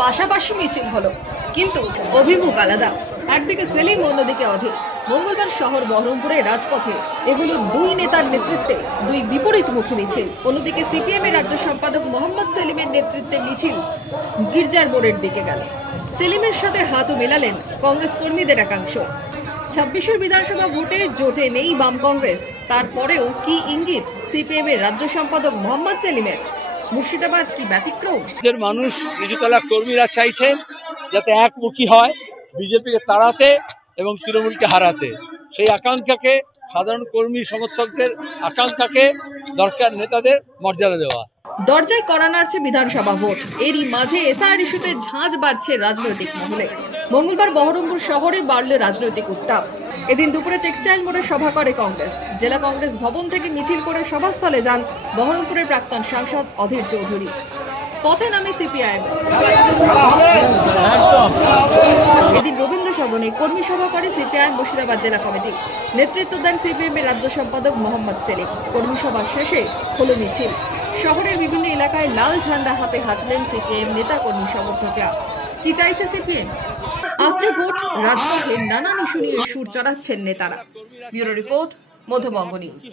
পাশাপাশি মিছিল হলো, কিন্তু অভিমুখ আলাদা। একদিকে সেলিম, অন্যদিকে অধীর। মঙ্গলবার শহর বহরমপুরে রাজপথে এগুলো দুই নেতার নেতৃত্বে দুই বিপরীতমুখী মিছিল। অন্যদিকে সিপিএম এর রাজ্য সম্পাদক মোহাম্মদ সেলিমের নেতৃত্বে মিছিল গির্জার মোড়ের দিকে গেল। সেলিমের সাথে হাতও মেলালেন কংগ্রেস কর্মীদের একাংশ। 26 বিধানসভা ভোটে জোটে নেই বাম কংগ্রেস, তারপরেও কি ইঙ্গিত সিপিএম এর রাজ্য সম্পাদক মোহাম্মদ সেলিমের? মুর্শিদাবাদ কি ব্যতিক্রম? মানুষ নিজতলা কর্মীরা চাইছেন যাতে একমুখী হয়, বিজেপিকে তাড়াতে এবং তৃণমূলকে হারাতে। সেই আকাঙ্ক্ষাকে, সাধারণ কর্মী সমর্থকদের আকাঙ্ক্ষাকে দরকার নেতাদের মর্যাদা দেওয়া। দরজায় কড়া নাড়ছে বিধানসভা ভোট। এরই মাঝে এসআইআর ইস্যুতে ঝাঁঝ বাড়ছে রাজনৈতিক মহলে। মঙ্গলবার বহরমপুর শহরে বাড়ল রাজনৈতিক উত্তাপ। এদিন দুপুরে টেক্সটাইল মোড়ে সভা করে কংগ্রেস। জেলা কংগ্রেস ভবন থেকে মিছিল করে সভাস্থলে যান বহরমপুরের প্রাক্তন সাংসদ অধীর চৌধুরী। পথে নামে সিপিআইএম। এদিন রবীন্দ্র সদনে কর্মী সভা করে সিপিআইএম মুর্শিদাবাদ জেলা কমিটি। নেতৃত্ব দেন সিপিএম এর রাজ্য সম্পাদক মোহাম্মদ সেলিম। কর্মী সভা শেষে হলো মিছিল। শহরের বিভিন্ন এলাকায় লাল ঝান্ডা হাতে হাঁটলেন সিপিএম নেতা কর্মী সমর্থকরা। কি চাইছে সিপিএম? আসছে ভোট, রাজপথে নানান ইস্যু নিয়ে সুর চড়াচ্ছেন নেতারা। Bureau report, Madhyabanga news.